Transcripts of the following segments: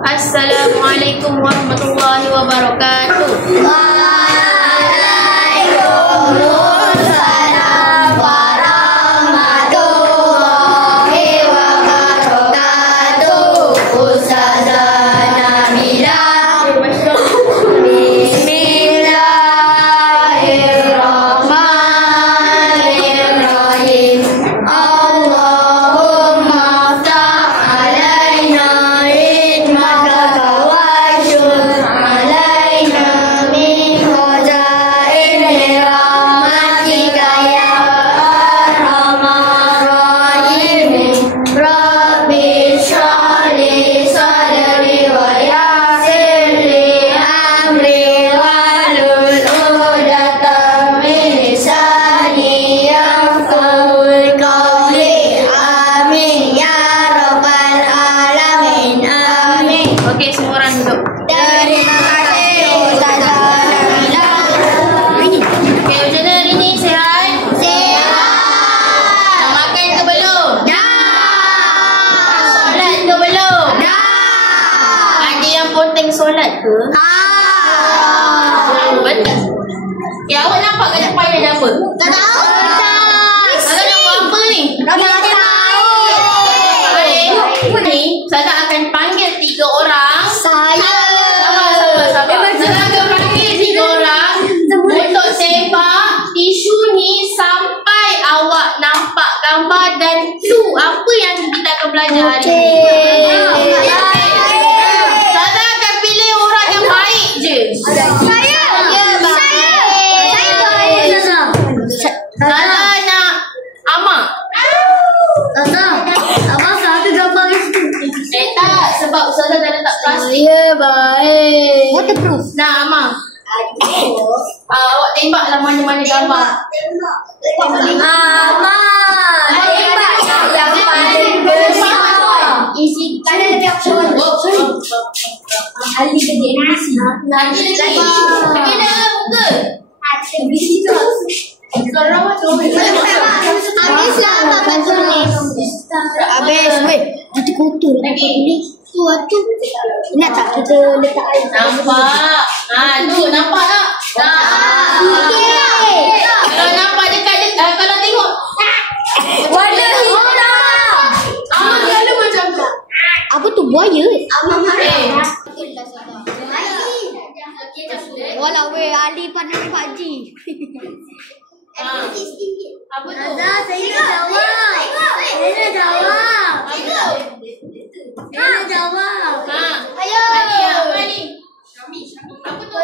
Assalamualaikum warahmatullahi wabarakatuh. Waalaikumsalam warahmatullahi wabarakatuh. Ustazah Nabila. Bismillahirrahmanirrahim. Allahumma aftah alaina hikmataka waj'al alaina min khazaini rahmatika ya arhamar rahimin. Rabbi shrah li sadri wa yassir li amri wahlul 'uqdatam min lisani yafqahu qawli. Amin ya rabbal alamin. Amin. Okey, semua orang duduk. Terima kasih Ustazah Nabila. Okey, macam mana hari ni? Sihat? Dah makan ke belum? Solat ke belum? Ada yang ponteng solat ke? Betul. Ya, awak nampak kat depan ni ada apa? Tak tahu. Salah nak buat apa ni? Ni, Salah akan panggil 3 orang. Saya. Sabar. Salah akan panggil 3 orang untuk sepak tisu ni sampai awak nampak gambar dan clue apa yang kita akan belajar hari ni. Salah akan pilih orang yang baik je. Salah nak amak. Tak, sebab Salah dah letak plastik. Baik. Waterproof. Nak amak. Awak tembaklah mana-mana gambar. Yang paling besar. Isi kanan dia option. Ali kerja nasi. Lagi. Lagi dah muka. Habis, weh. Nanti kotor. Suatu. Ingat tak kita letak air? Nampak. Tu nampak tak? Kalau nampak dekat kalau tengok. Warna hitam. Selalu macam tu. Apa tu buaya? Walau weh Ali pandai Pak Ji. Apa tu? Saya nak jawab. Ayo. Apa ni? Apa tu?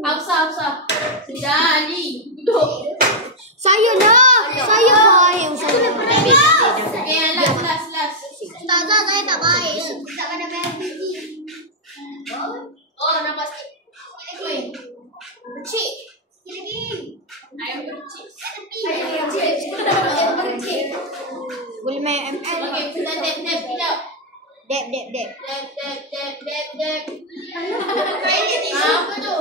Hafsah. Sudah Ali. Duduk. Saya baik Ustazah. Okay, last. Ustazah saya tak baik. Tak kena bayar biji. Oh, nampak sikit. Weh. Kecil. Ayam kecil. Boleh main ML. Okay, kita dab. Dep. Dab. Apa tu?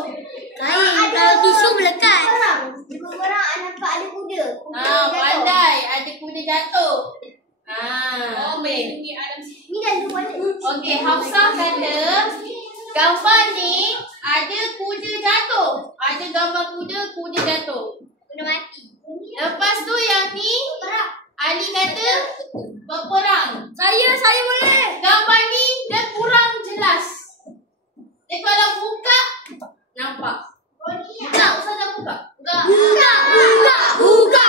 Kalau tisu melekat. Orang nampak ada kuda. Pandai. Ada kuda jatuh. Okey. Ni dah lupa. Okey, Hafsah kata gambar ni ada kuda jatuh. Ada gambar kuda jatuh. Kuda mati. Lepas tu yang ni Ali kata berperang. Saya boleh. Gambar ni dia kurang jelas. Dia kalau buka nampak. Tak, Ustazah buka. Buka.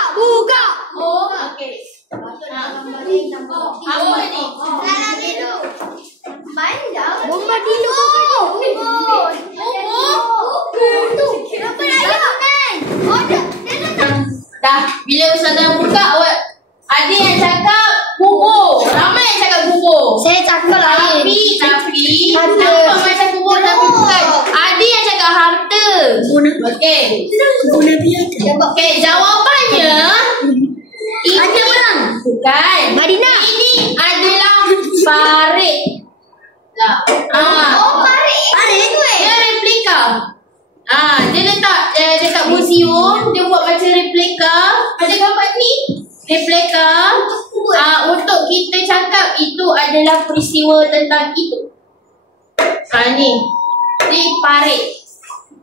Oh, okey. Apa ni? Bomba dino. Dah, bila Ustazah buka awak ada yang cakap bubur. Ramai yang cakap bubur. Saya cakap Tapi nampak macam bubur tapi bukan. Ada yang cakap harta. Okey. Okey, jawapannya ini bukan. Madinah. Ini adalah parit. Parit dia replika. Dia letak dekat museum, dia buat macam replika. Ada gambar ni. replika untuk kita cakap itu adalah peristiwa tentang itu. Ni di parit.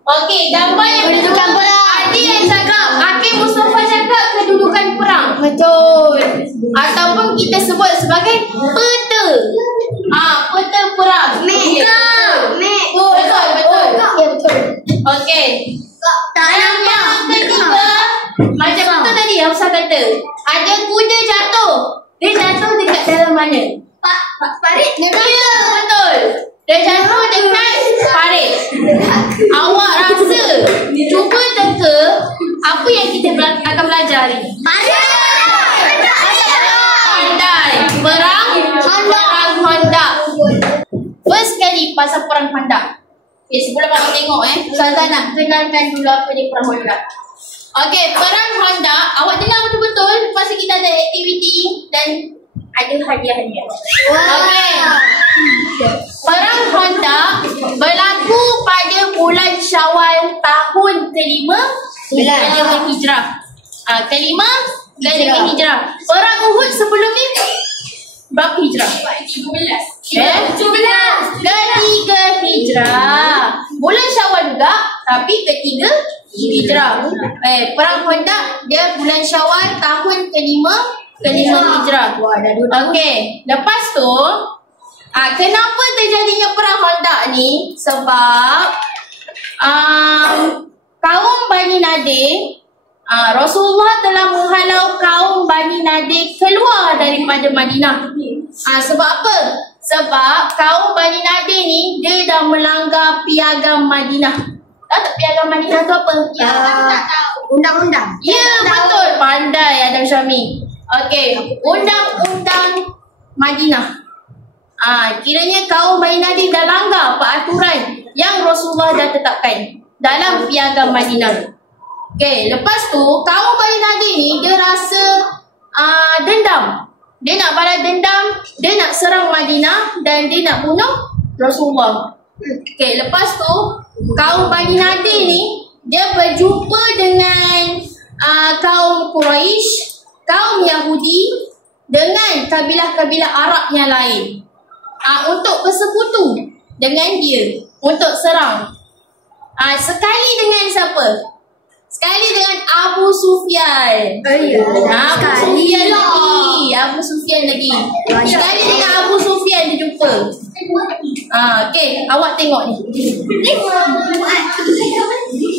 Okey, gambar yang Kedudukan perang. Adi yang cakap, Hakim Mustafa cakap kedudukan perang. Betul. Ataupun kita sebut sebagai peta. Peta perang. Betul. Ya, betul. Okey. Yang ketiga, macam betul tadi yang Hafsah kata, ada kuda jatuh. Dia jatuh dekat dalam mana? Parit. Ya, betul. Dia jatuh dekat parit. Awak rasa, cuba teka apa yang kita akan belajar hari ni. Pandai. Perang Khandaq. First kali pasal perang Khandaq. Okay, sebelum aku tengok Ustazah nak kenalkan dulu apa ni perang Khandaq. Okey, perang Khandaq, awak dengar betul-betul. Lepas tu kita ada aktiviti dan ada hadiah-hadiah. Okey. Perang Khandaq berlaku pada bulan Syawal tahun kelima Hijrah. Kelima Hijrah. Perang Uhud sebelum ni berapa Hijrah? 17. Ketiga Hijrah. Bulan Syawal juga, tapi ketiga Hijrah. Perang Khandaq dia bulan Syawal tahun kelima Hijrah. Okey, lepas tu kenapa terjadinya perang Khandaq ni? Sebab kaum Bani Nadir, Rasulullah telah menghalau kaum Bani Nadir keluar daripada Madinah. Sebab apa? Sebab kaum Bani Nadir ni dia dah melanggar piagam Madinah. Tahu tak piagam Madinah tu apa? Undang-undang. Ya, betul. Pandai Adam Syami. Okey, undang-undang Madinah. Kiranya kaum Bani Nadir dah langgar peraturan yang Rasulullah dah tetapkan dalam piagam Madinah. Okey, lepas tu kaum Bani Nadir ni dia rasa dendam. Dia nak balas dendam, dia nak serang Madinah dan dia nak bunuh Rasulullah. Okey, lepas tu kaum Bani Nadir ni dia berjumpa dengan kaum Quraisy, kaum Yahudi dengan kabilah-kabilah Arab yang lain untuk bersekutu dengan dia untuk serang. Sekali dengan siapa? Sekali dengan Abu Sufyan. Abu Sufyan lagi. Sekali dengan Abu Sufyan dia jumpa. Okey, awak tengok ni.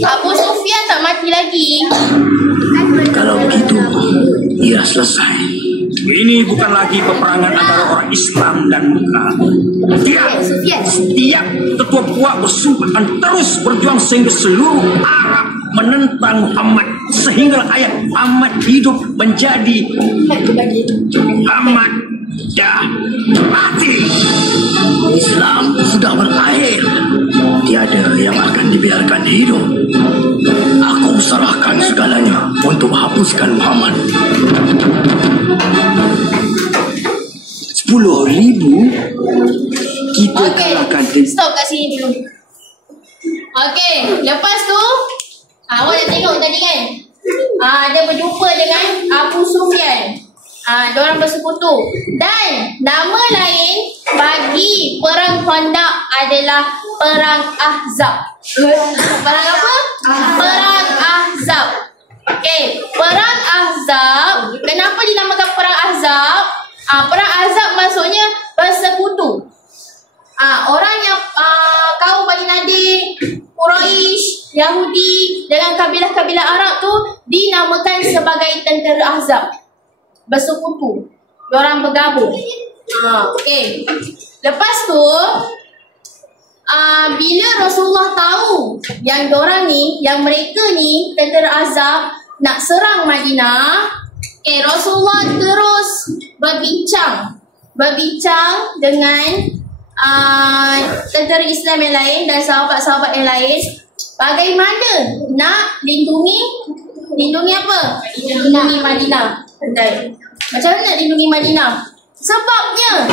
Abu Sufyan tak mati lagi. Kalau begitu, ia selesai. Ini bukan lagi peperangan antara orang Islam dan bukan. Setiap ketua puak bersumpah akan terus berjuang sehingga seluruh Arab menentang Muhammad, sehingga ayat Muhammad hidup menjadi Muhammad dah mati. Islam sudah berakhir. Tiada yang akan dibiarkan hidup. Aku serahkan segalanya untuk hapuskan Muhammad. 10,000 kita kalahkan. Stop kat sini dulu. Okey, lepas tu awak dah tengok tadi kan? Dia berjumpa dengan Abu Sufyan. Diorang bersekutu. Dan nama lain bagi perang Khandaq adalah perang Ahzab. Perang apa? Perang Ahzab. Okey, perang Ahzab. Kenapa dinamakan perang Ahzab? Perang Ahzab maksudnya bersekutu. Orang yang kaum Bani Nadir, Quraisy, Yahudi dengan kabilah-kabilah Arab tu dinamakan sebagai tentera Ahzab. Bersekutu. Diorang bergabung. Okey. Lepas tu bila Rasulullah tahu yang diorang ni, yang mereka ni tentera Ahzab nak serang Madinah, Rasulullah terus berbincang dengan tentera Islam yang lain dan sahabat-sahabat yang lain bagaimana nak lindungi apa? Lindungi Madinah. Macam mana nak lindungi Madinah? Sebabnya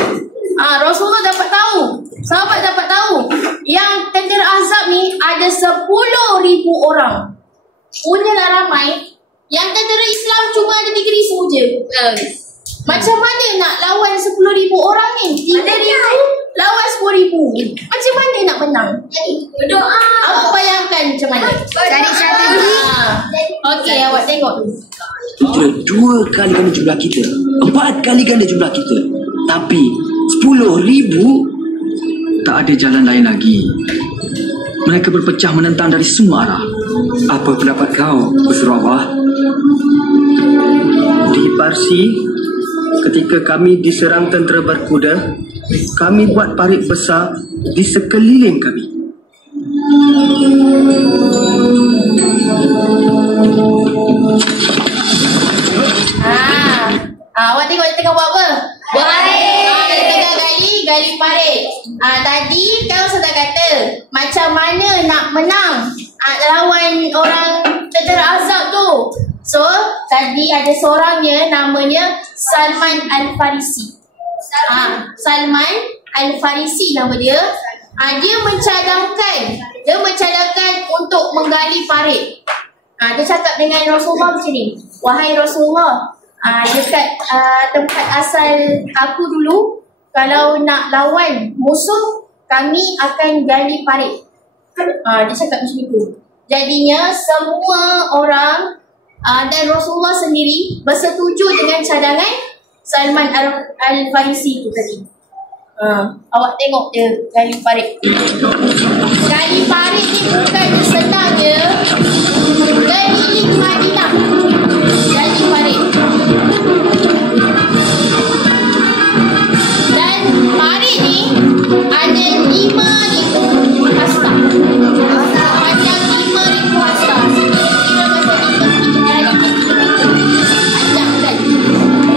Rasulullah dapat tahu, sahabat dapat tahu yang tentera Ahzab ni ada 10,000 orang. Punyalah ramai, Yang tentera Islam cuma ada 3,000 je. Macam mana nak lawan 10,000 orang ni? 3,000 lawan 10,000. Macam mana nak menang? Berdoa. Awak bayangkan macam mana? Cari strategi. Okey, awak tengok tu. Kita 2 kali ganda jumlah kita, 4 kali ganda jumlah kita. Tapi 10,000 tak ada jalan lain lagi. Mereka berpecah menentang dari semua arah. Apa pendapat kau, Busrawah? Di Parsi, ketika kami diserang tentera berkuda, kami buat parit besar di sekeliling kami. Awak tengok dia tengah buat apa? Dia tengah gali parit. Tadi kau sudah kata macam mana nak menang lawan orang tentera Azab tu. So, tadi ada seorangnya namanya Salman Al-Farisi. Salman Al-Farisi nama dia. Dia mencadangkan untuk menggali parit. Dia cakap dengan Rasulullah macam ni. Wahai Rasulullah, dekat tempat asal aku dulu, kalau nak lawan musuh, kami akan gali parit. Dia cakap macam itu. Jadinya semua orang dan Rasulullah sendiri bersetuju dengan cadangan Salman Al-Farisi itu tadi. Awak tengok dia gali parit. Gali parit ni bukan senang je. Keliling Madinah gali parit. Dan parit ni ada 5,000 hasta. Panjang 5,000 hasta.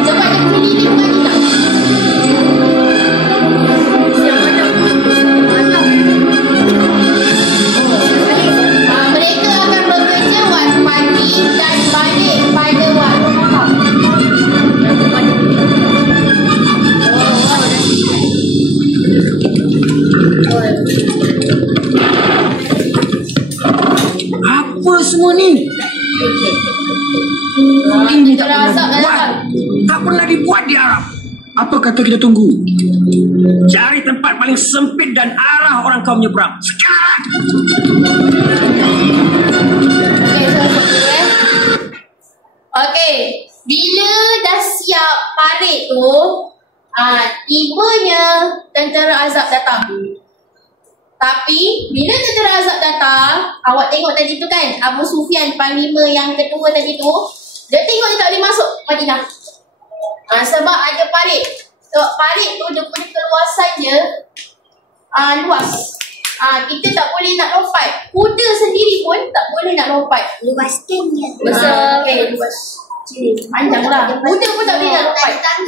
Sebab dia keliling Madinah. Mereka akan bekerja waktu pagi dan balik pada waktu malam. Apa semua ni? Ini tak pernah dibuat. Tak pernah dibuat di Arab. Apa kata kita tunggu? Cari tempat paling sempit dan arah orang kau menyeberang. Sekarang! Okey, bila dah siap parit tu, tibanya tentera Azab datang. Tapi bila tentera Azab datang, awak tengok tadi tu kan, Abu Sufyan panglima yang kedua tadi tu, dia tengok dia tak boleh masuk Madinah. Sebab ada parit. Parit tu dia punya keluasan dia luas. Kita tak boleh nak lompat. Kuda sendiri pun tak boleh nak lompat. Luas tinggi. Besar. Luas. Panjang lah. Kuda pun tak boleh nak lompat. Tak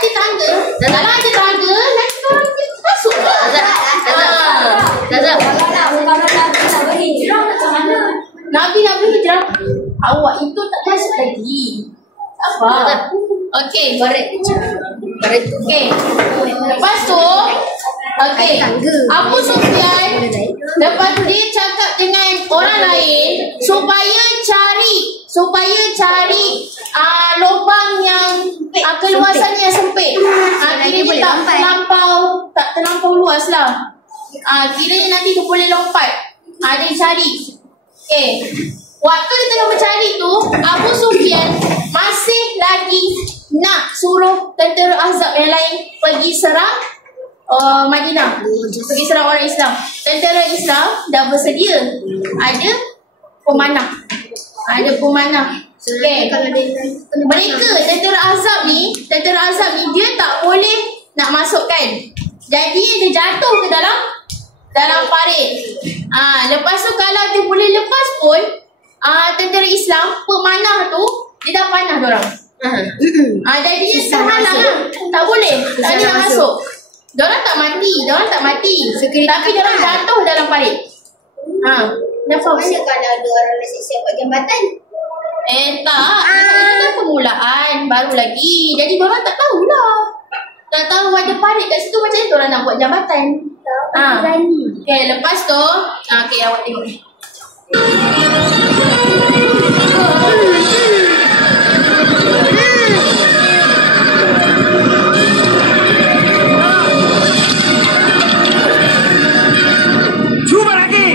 ada tangga. Kalau ada tangga, nanti orang masuk. Nabi nak beri hijrah. Awak itu tak masuk lagi. Apa? Okey. Okey. Lepas tu, Abu Sufyan, lepas tu dia cakap dengan orang lain supaya cari lubang yang keluasannya sempit. Kiranya tak terlampau luas lah. Kiranya nanti dia boleh lompat. Dia cari. Okey. Waktu dia tengah mencari tu, Abu Sufyan masih lagi nak suruh tentera Ahzab yang lain pergi serang Madinah. Pergi serang orang Islam. Tentera Islam dah bersedia. Ada pemanah. Okay. Mereka, tentera Ahzab ni dia tak boleh nak masukkan. Jadi dia jatuh ke dalam parit. Lepas tu kalau dia boleh lepas pun, tentera Islam, pemanah tu, dia dah panah diorang. Jadi dia terhalang lah. Tak boleh. Tak boleh nak masuk. Diorang tak mati. Tapi diorang jatuh dalam parit. Macam mana kalau ada orang dah siap buat jambatan? Tak. Itu kan permulaan. Baru lagi. Jadi diorang tak tahulah. Tak tahu ada parit kat situ. Macam mana diorang nak buat jambatan? Okay, lepas tu, awak tengok ni. Cuba lagi.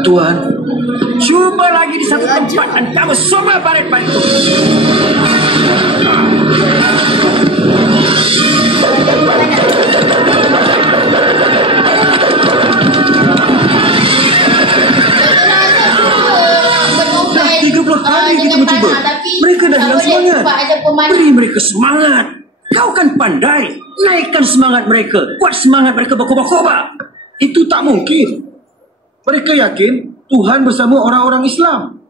Tuan, cuba lagi di satu tempat dan kamu semua balik-balik. Dah 30 kali kita mencuba. Mereka dah hilang semangat. Beri mereka semangat. Kau kan pandai. Naikkan semangat mereka. Buat semangat mereka berkobar-kobar. Itu tak mungkin. Mereka yakin Tuhan bersama orang-orang Islam.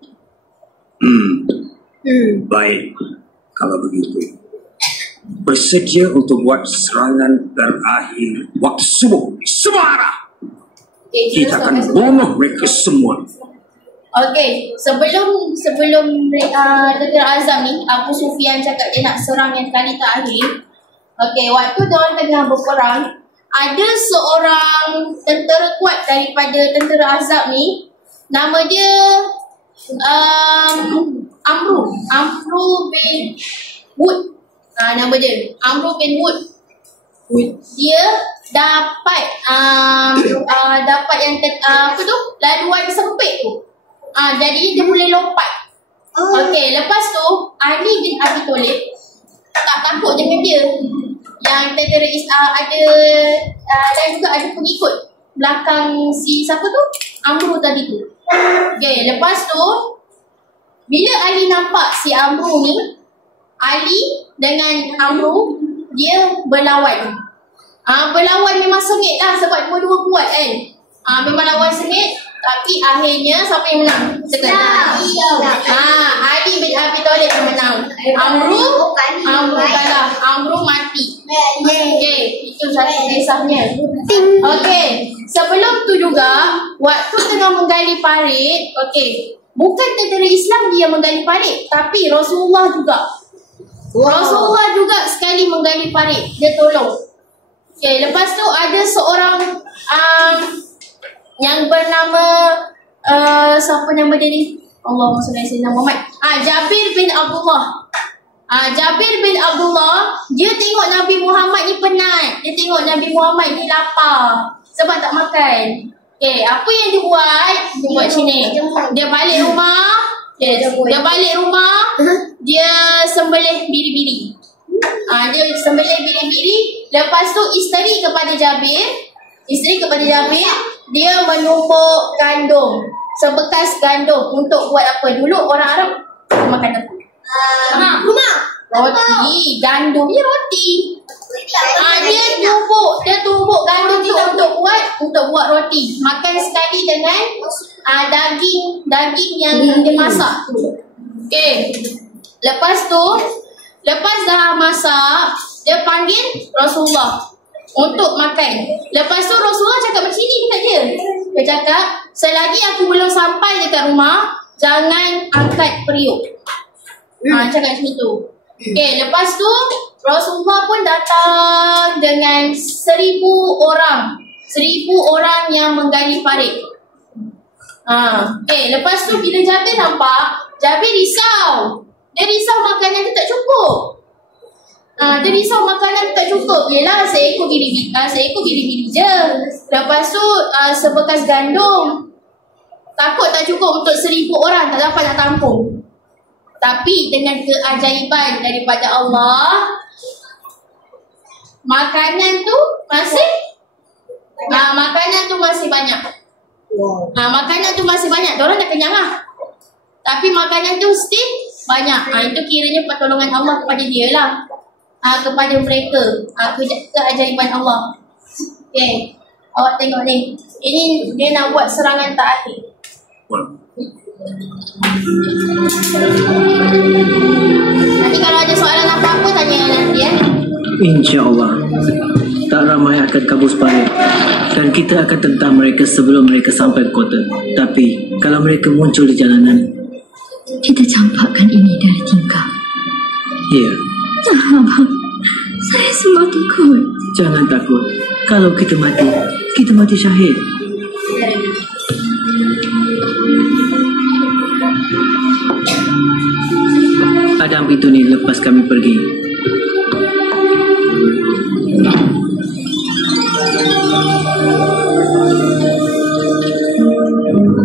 Baik. Kalau begitu, bersedia untuk buat serangan terakhir waktu subuh di semua arah. Kita akan bunuh mereka semua. Okey, sebelum Dr. Azam ni, Abu Sufyan cakap dia nak serang yang kali terakhir. Okey, waktu diorang tengah berperang, ada seorang tentera kuat daripada tentera Azab ni, nama dia Amru bin Wood. Nama dia Amru bin Wood. Dia dapat dapat yang laluan sempit tu. Jadi dia boleh lompat. Okey, lepas tu Ali bin Abi Thalib tak takut dengan dia. Yang tentera ada dan juga ada pengikut belakang si siapa tu? Amru tadi tu. Okey, lepas tu bila Ali nampak si Amru ni, Ali dengan Amru dia berlawan. Berlawan memang sengit lah sebab dua-dua kuat kan. Memang lawan sengit, tapi akhirnya siapa yang menang? Ali bin Abi Thalib yang menang. Amru kalah. Amru mati. Okey, itu satu kisahnya. Okey, sebelum tu juga waktu tengah menggali parit, okey, bukan tentera Islam dia menggali parit, tapi Rasulullah juga. Rasulullah juga sekali menggali parit, dia tolong. Okey, lepas tu ada seorang yang bernama siapa nama dia ni? Allahumma salli ala sayyidina Muhammad. Jabir bin Abdullah. Jabir bin Abdullah, dia tengok Nabi Muhammad ni penat. Dia tengok Nabi Muhammad ni lapar sebab tak makan. Okay, apa yang dia buat? Dia buat sini. Dia balik rumah. Dia balik rumah. Dia sembelih biri-biri. Dia sembelih biri-biri. Lepas tu isteri kepada Jabir, dia menumbuk gandum, sebekas gandum untuk buat apa? Dulu orang Arab makan apa? Roti, gandum ni roti. Dia tumbuk gandum tu untuk buat roti. Makan sekali dengan daging yang dia masak tu. Okey. Lepas dah masak, dia panggil Rasulullah untuk makan. Lepas tu Rasulullah cakap macam ni dekat dia. Dia cakap, selagi aku belum sampai dekat rumah, jangan angkat periuk. Cakap macam tu. Okay, lepas tu Rasulullah pun datang dengan 1,000 orang. 1,000 orang yang menggali parit. Okay, lepas tu bila Jabir nampak, Jabir risau. Dia risau makanan tu tak cukup. Dia risau makanan tak cukup. Yelah, seekor biri-biri je. Lepas tu sebekas gandum. Takut tak cukup untuk 1,000 orang, tak dapat nak tampung. Tapi dengan keajaiban daripada Allah, makanan tu masih banyak. Makanan tu masih banyak. Diorang dah kenyang lah, tapi makanan tu still banyak. Itu kiranya pertolongan Allah kepada dia lah. Kepada mereka, keajaiban Allah. Okay, awak tengok ni. Ini dia nak buat serangan terakhir. Nanti kalau ada soalan apa-apa, tanya nanti ya. InsyaAllah tak ramai akan kabus parit dan kita akan tentang mereka sebelum mereka sampai ke kota. Tapi kalau mereka muncul di jalanan, kita campakkan ini dari tingkap. Ya. Jangan abang, saya semua takut. Jangan takut. Kalau kita mati syahid. itu ni lepas kami pergi.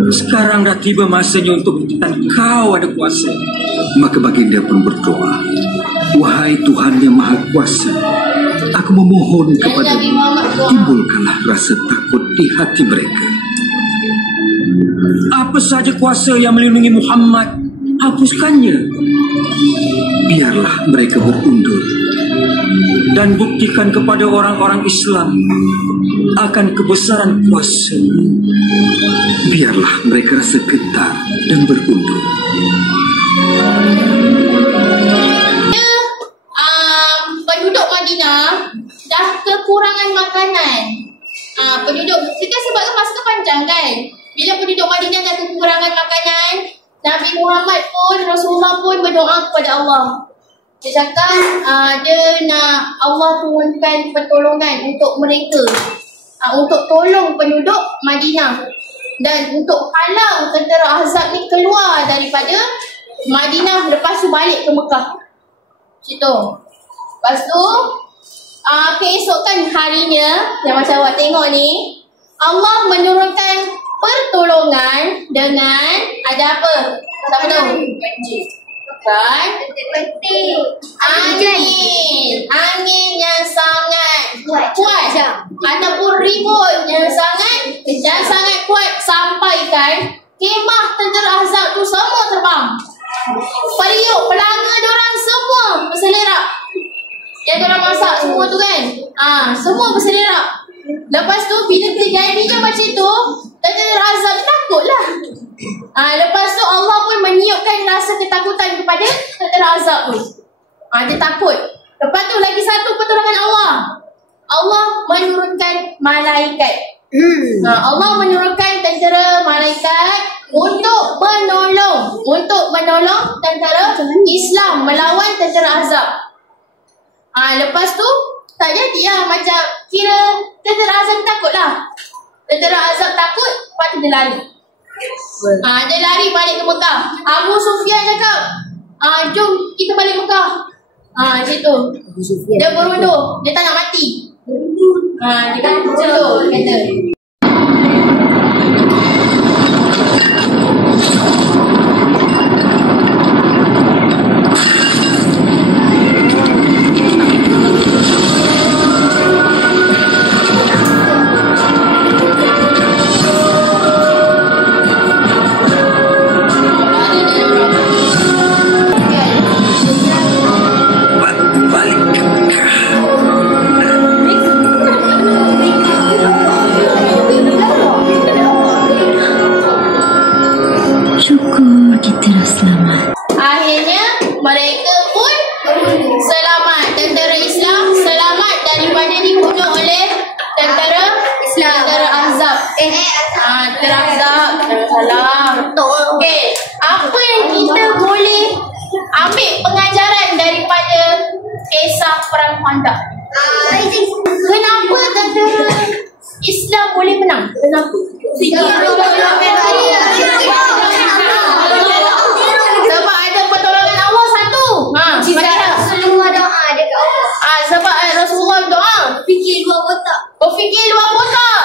Sekarang dah tiba masanya untuk menjadikan kau ada kuasa. Maka baginda pun berdoa, wahai Tuhan yang Maha Kuasa, aku memohon kepada timbulkanlah rasa takut di hati mereka. Apa saja kuasa yang melindungi Muhammad, hapuskannya. Biarlah mereka berundur Dan buktikan kepada orang-orang Islam akan kebesaran kuasa. Biarlah mereka rasa getar dan berundur. Penduduk Madinah dah kekurangan makanan. Penduduk kita sebabkan masa panjang kan. Bila penduduk Madinah dah kekurangan makanan, Nabi Muhammad pun, Rasulullah pun berdoa kepada Allah. Dia cakap dia nak Allah turunkan pertolongan untuk mereka, untuk tolong penduduk Madinah dan untuk halau tentera Ahzab ni keluar daripada Madinah, lepas tu balik ke Mekah. Situ. Lepas tu keesokan harinya, yang macam awak tengok ni, Allah menurunkan pertolongan dengan ada apa? Siapa tahu? Kan? Angin yang sangat kuat ataupun ribut yang sangat kuat sampaikan kemah tentera Ahzab tu semua terbang. Periuk, pelanga diorang semua berselerak. Yang diorang masak semua tu kan, semua berselerak. Lepas tu bila terjadinya macam tu, tentera Ahzab takutlah. Lepas tu Allah pun meniupkan rasa ketakutan kepada tentera Ahzab tu. Dia takut. Lepas tu lagi satu pertolongan Allah. Allah menurunkan malaikat. Allah menurunkan tentera malaikat untuk menolong tentera Islam melawan tentera Ahzab. Lepas tu tak jadi lah, macam kira tentera Ahzab takutlah. Tentera Ahzab takut, lepas tu dia lari. Dia lari balik ke Mekah. Abu Sufyan cakap, jom kita balik Mekah. Macam tu. Dia berundur, dia tak nak mati. Dia kan macam tu kata. Mereka pun selamat. Tentera Islam selamat daripada dibunuh oleh tentera Ahzab. Tentera Ahzab. Salah. Okey, apa yang kita boleh ambil pengajaran daripada kisah perang Khandaq? Kenapa tentera Islam boleh menang? Kenapa? Sebab ada pertolongan Allah satu. Rasulullah doa dekat Allah. Sebab Rasulullah doa. Fikir luar kotak. Fikir luar kotak.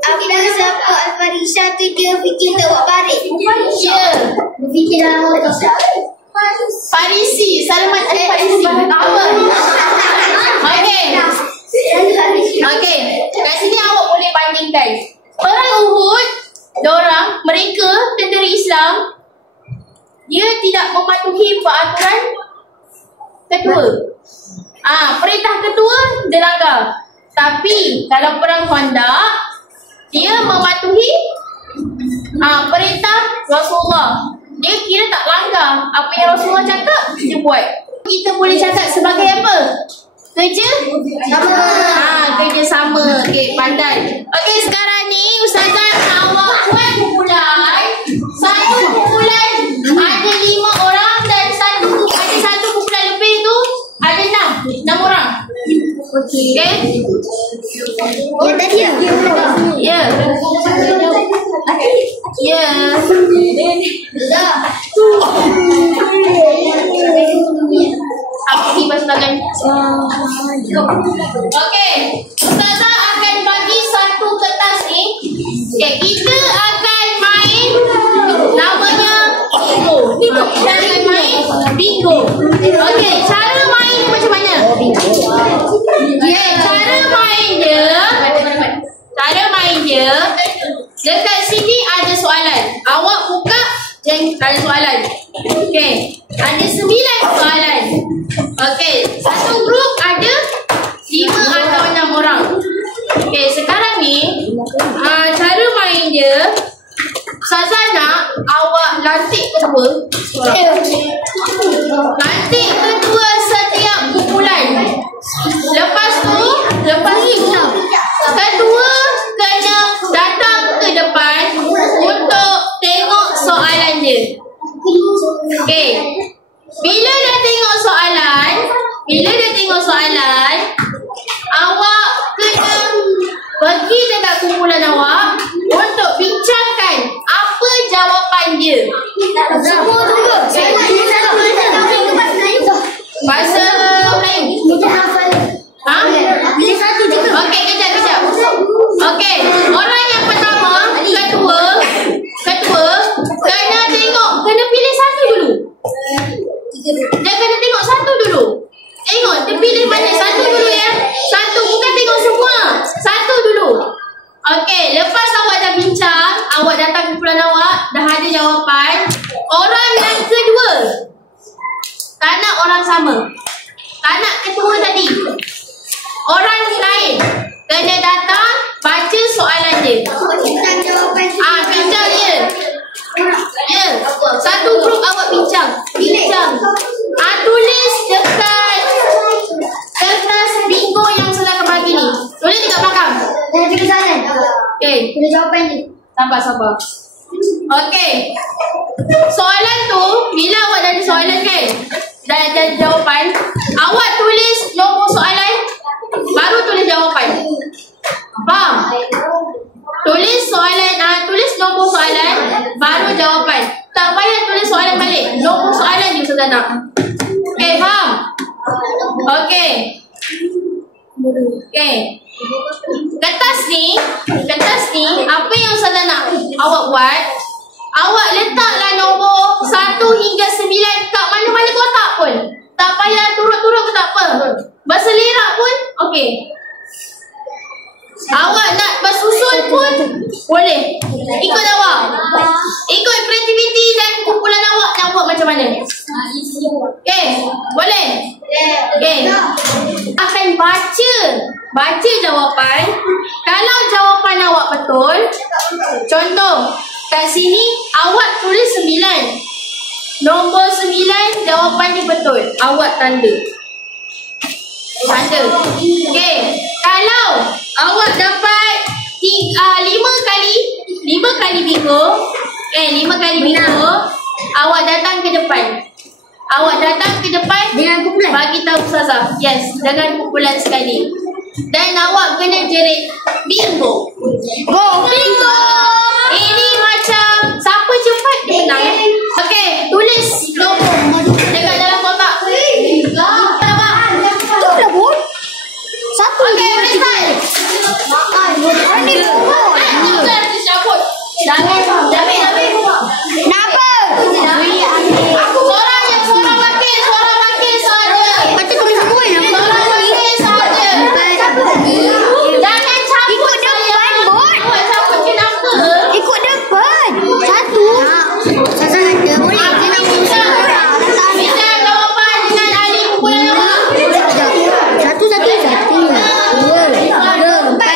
Akidah siapa Al-Farisha tu dia fikir tak buat barik. Ya. Fikir luar kotak. Farisi, Salman Al-Farisi. Apa? Okey. Kat sini awak boleh bandingkan. Perang Uhud, mereka tentera Islam, dia tidak mematuhi peraturan ketua. Perintah ketua dia langgar. Tapi kalau perang Khandaq, dia mematuhi perintah Rasulullah. Dia kira tak langgar. Apa yang Rasulullah cakap, dia buat. Kita boleh cakap sebagai apa? Kerja sama. Kerja sama. Okey, pandai. Okey, sekarang ni Ustazah awak buat kumpulan. Satu kumpulan ada 5 orang dan ada satu kumpulan lebih tu ada 6 orang. Okey. Yang tadi ya? Ya. Ya. Lepas tu akan okey, Ustazah akan bagi satu kertas ni. Okey, kita akan main namanya bingo. Kita akan main bingo. Okey, cara main macam mana? Okey, cara main dia dekat sini ada soalan. Awak buka yang ada soalan. Okey, ada 9 soalan. Okey, satu grup ada 5 atau 6 orang. Okey, sekarang ni cara main dia, Ustazah nak awak lantik kedua. Lantik kedua setiap kumpulan. Lepas tu kedua kena datang ke depan untuk tengok soalan dia. Okey. Bila dah tengok soalan, awak kena pergi dekat kumpulan awak untuk bincangkan apa jawapan dia. Semua tunggu. Bahasa Melayu. Ha? Pilih satu je. Okey, kejap. Okey, orang yang pertama, ketua kena pilih satu dulu. Dia kena tengok satu dulu. Tengok, dia pilih mana? Satu dulu ya. Satu, bukan tengok semua. Satu dulu. Okey, lepas awak dah bincang, awak datang ke kumpulan awak, dah ada jawapan. Orang yang kedua, tak nak orang sama. Tak nak ketua tadi. Orang lain kena datang baca soalan dia. Bincang je. Ya. Satu grup awak bincang. Tulis dekat kertas bingo yang Ustazah bagi ni. Tulis dekat belakang. Dah pilih soalan. Okey. Pilih jawapan ni. Sabar. Okey. Soalan tu, bila awak dah ada soalan kan? Dah ada jawapan, awak tulis nombor soalan, baru tulis jawapan. Faham? Tulis nombor soalan, baru jawapan. Tak payah tulis soalan balik. Nombor soalan je Ustazah nak. Okey, faham? Okey. Kertas ni, apa yang Ustazah nak awak buat, awak letaklah nombor 1 hingga 9 kat mana-mana kotak pun. Tak payah turut-turut pun tak apa. Berselerak pun okey. Awak nak bersusun pun boleh. Ikut awak. Ikut kreativiti dan kumpulan awak nak buat macam mana. Okey, boleh? Okey. Akan baca jawapan. Kalau jawapan awak betul, contoh kat sini awak tulis 9. Nombor 9 jawapan dia betul. Awak tanda. Okey. Kalau awak dapat 5 kali bingo, 5 kali bingo, awak datang ke depan. Dengan kumpulan. Bagi tahu Ustazah. Yes, dengan kumpulan sekali. Dan awak kena jerit bingo. Go. Bingo. Ini macam siapa cepat dia menang. Okey, tulis nombor dekat dalam kotak. Itulah pun. Satu. Okey, boleh start. Ini pun. Jangan dicabut. Jangan. Kenapa? Seorang wakil saja. Baca tulis semua ya. Seorang wakil saja. Jangan cabut depan, Bot. Awak cabut kenapa? Ikut depan. Satu. Ustazah ada. Boleh. Bincang jawapan dengan ahli kumpulan awak. Satu. 2, 3, 4, 5. 6, 7.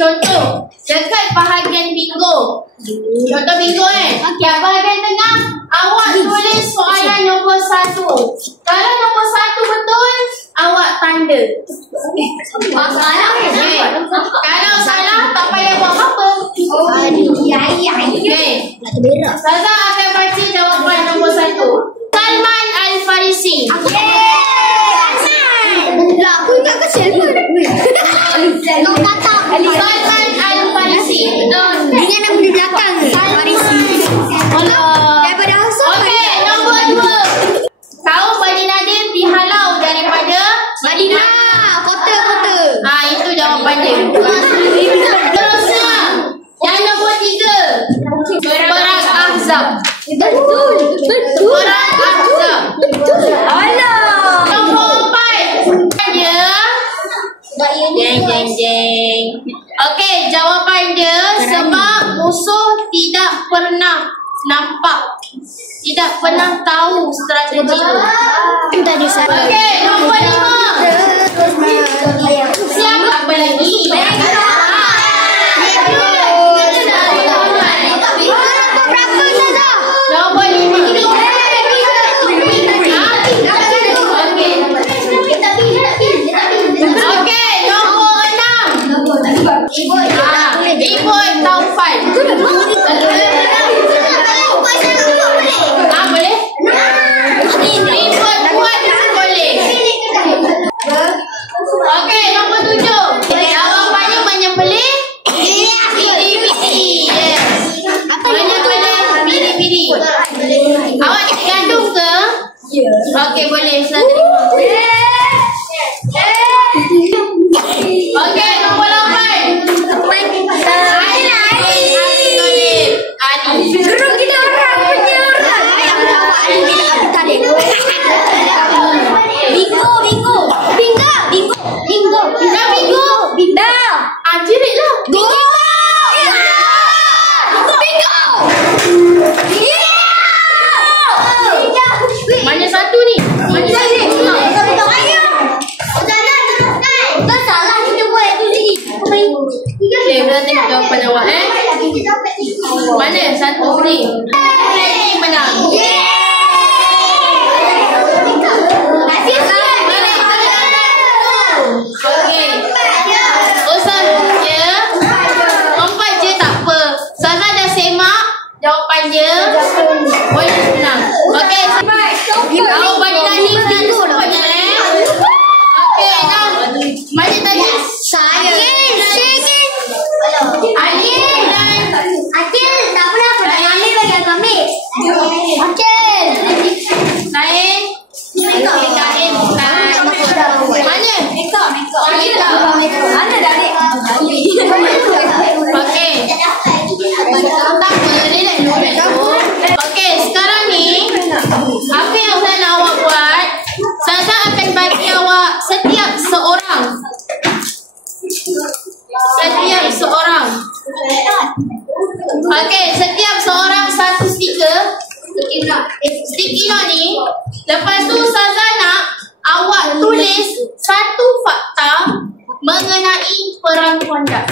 Contoh dekat bahagian bingo. Contoh bingo Yang bahagian tengah awak tulis soalan nombor 1. Kalau nombor 1 betul, awak tanda. Salah kalau salah tak payah buat apa. Ustazah akan baca jawapan nombor 1. Salman Al-Farisi. Aku ingat ke Salman. Salman Al-Farisi. Dengan nama di belakang Farisi. Daripada Hasan. Okey, nombor 2. Kaum Bani Nadir dihalau daripada Madinah. Kota. Itu jawapan dia. Terusnya, yang nombor 3. Perang Ahzab. Betul. Perang Ahzab. Nombor 4. Jeng. Okey, jawapan dia sebab musuh tidak pernah nampak, tidak pernah tahu strategi itu. Okey, nombor 5. Siapa apa lagi? Nombor 5. Okey, nombor 6. Ibun Taufan. Boleh? Ibun Puan boleh. Okey, nombor 7. Jawapannya menyembelih biri-biri. Menyembelih biri-biri. Awak gandum ke? Okey, boleh. Saya terima. Okey, nombor 8. Ali. Geruk kita orang punya orang. Bingo. Anjirik lah. Bingo. Mana satu ni? Mana satu ni? Okay, kita tengok jawapan awak Mana satu ni? Menang. Okey. Ustaz je. 4 je tak apa. Ustazah dah semak Okey, setiap seorang satu stiker. Sticky note ni. Lepas tu Ustazah nak awak tulis satu fakta mengenai perang Khandaq.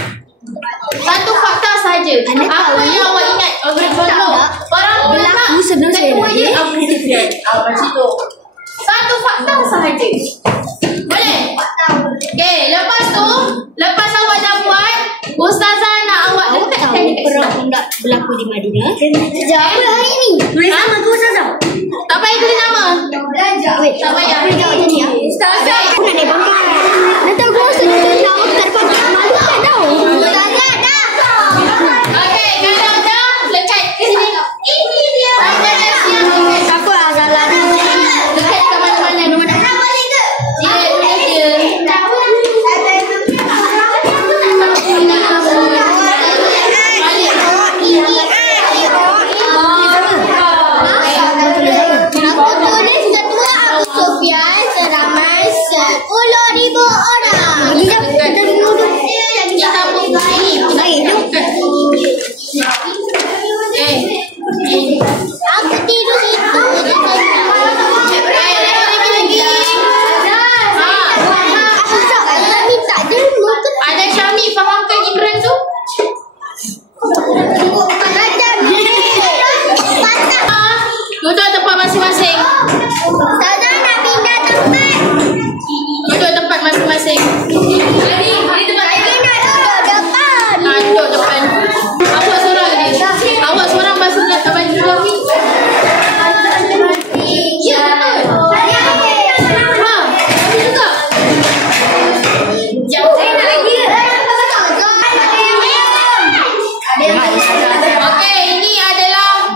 Satu fakta saja. Apa yang awak ingat? Contoh, perang Khandaq ketua dia Abu Sufyan. Macam tu. Satu fakta sahaja. Boleh? Okey, lepas tu, lepas awak dah buat, Ustazah nak awak letakkan dekat Perang Khandaq berlaku di Madinah. Apa hari ni? Tulis nama tu Ustazah. tak payah tulis nama. Wait, Tak payah. Boleh jawab macam ni ya? Ustazah. Aku nak naik pangkat. Nanti aku rasa dia tulis nama aku tak ada pangkat. Malu kan tau. Ustazah dah. Okey, kalau dah, lekat ke sini. Ini dia. Anda dah siap. Apa lah salah ni? Lekat kat mana-mana. Dia tulis dia. Aku tulis ketua Abu Sufyan seramai 10,000 orang. Kita duduk Kita pun baik tu. Aku tidur itu. Minta dia nutup. Ada Syami fahamkan Imran tu? Duduk tempat masing-masing. Ustazah nak pindah tempat. Duduk tempat masing-masing. Hari tempat lain. Nak duduk depan. Duduk depan. Awak seorang ni. Awak seorang basuh tak baju lagi. Ya, betul. Ha, aku juga. Jauh nak lagi. Okey, ini adalah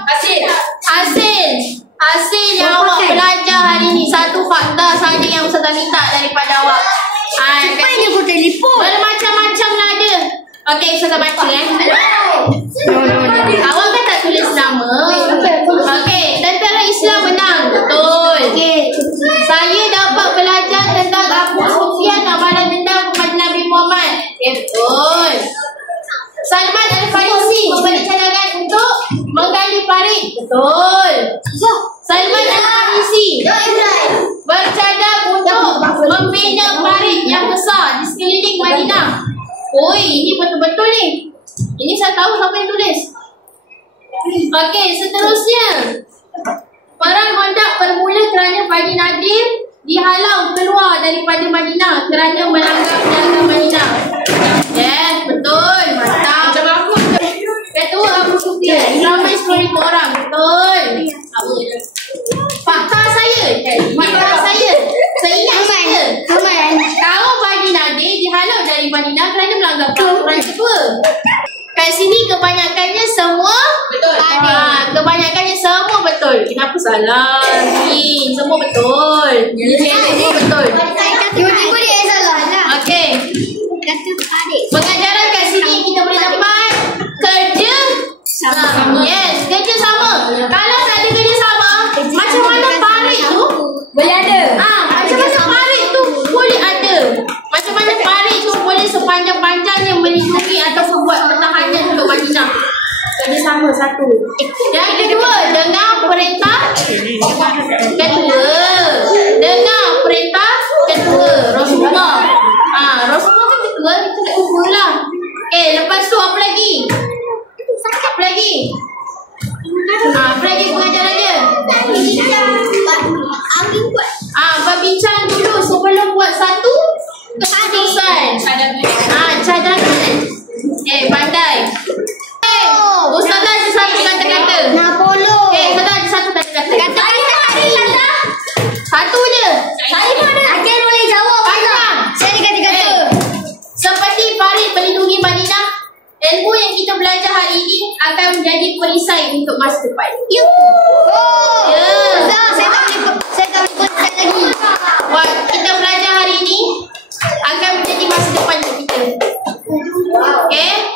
hasil yang awak belajar hari ni. Satu fakta saja yang Ustazah minta daripada awak. Rupanya aku telefon. Bermacam-macam lah ada. Okey, Ustazah baca Awak kan tak tulis nama. Okey, tentera Islam menang. Betul. Saya dapat belajar tentang Abu Sufyan nak balas dendam kepada Nabi Muhammad. Betul. Salman Al-Farisi memberi cadangan untuk menggali parit. Betul. Salman Al-Farisi bercadang untuk membina parit yang besar di sekeliling Madinah. Oi, ini betul-betul ni. Ini saya tahu siapa yang tulis. Okey, seterusnya. Perang Khandaq bermula kerana Bani Nadir dihalau keluar daripada Madinah kerana melanggar perjanjian Madinah. Yes, betul. Mantap. Ketua Abu Sufyan ramai 10,000 orang. Betul. Fakta saya. Saya ingat saya. Kaum Bani Nadir dihalau dari Madinah kerana melanggar peraturan kedua. Kat sini kebanyakannya semua betul. Kebanyakannya semua betul. Kenapa salah ni? Semua betul. Semua betul. Tiba-tiba dia yang salah lah. Okey. Kata adik. Pengajaran kat sini kita boleh dapat kerja sama. Yes, kerja sama. Kalau tak ada kerja sama, macam mana parit tu boleh ada? Macam mana parit tu boleh ada? Macam mana parit tu boleh sepanjang-panjangnya melindungi ataupun buat pertahanan untuk Madinah? Kerja sama satu. Yang kedua, dengar perintah ketua Rasulullah. Rasulullah kan ketua, kita tak lupa lah. Okay, lepas tu apa lagi? Apa lagi pengajaran dia? Berbincang dulu sebelum buat satu keputusan. Cadangan. Pandai. Ustazah ada satu kata-kata. Napolo. Ustazah ada satu kata-kata. Kata-kata hari. Satu je. Saya pun ada. Akhir boleh jawab. Panjang. Saya ada kata-kata. Seperti parit melindungi Madinah, ilmu yang kita belajar hari ini akan menjadi perisai untuk masa depan. Ya. Saya tak boleh lagi. What kita belajar hari ini akan menjadi masa depan untuk kita. Okay?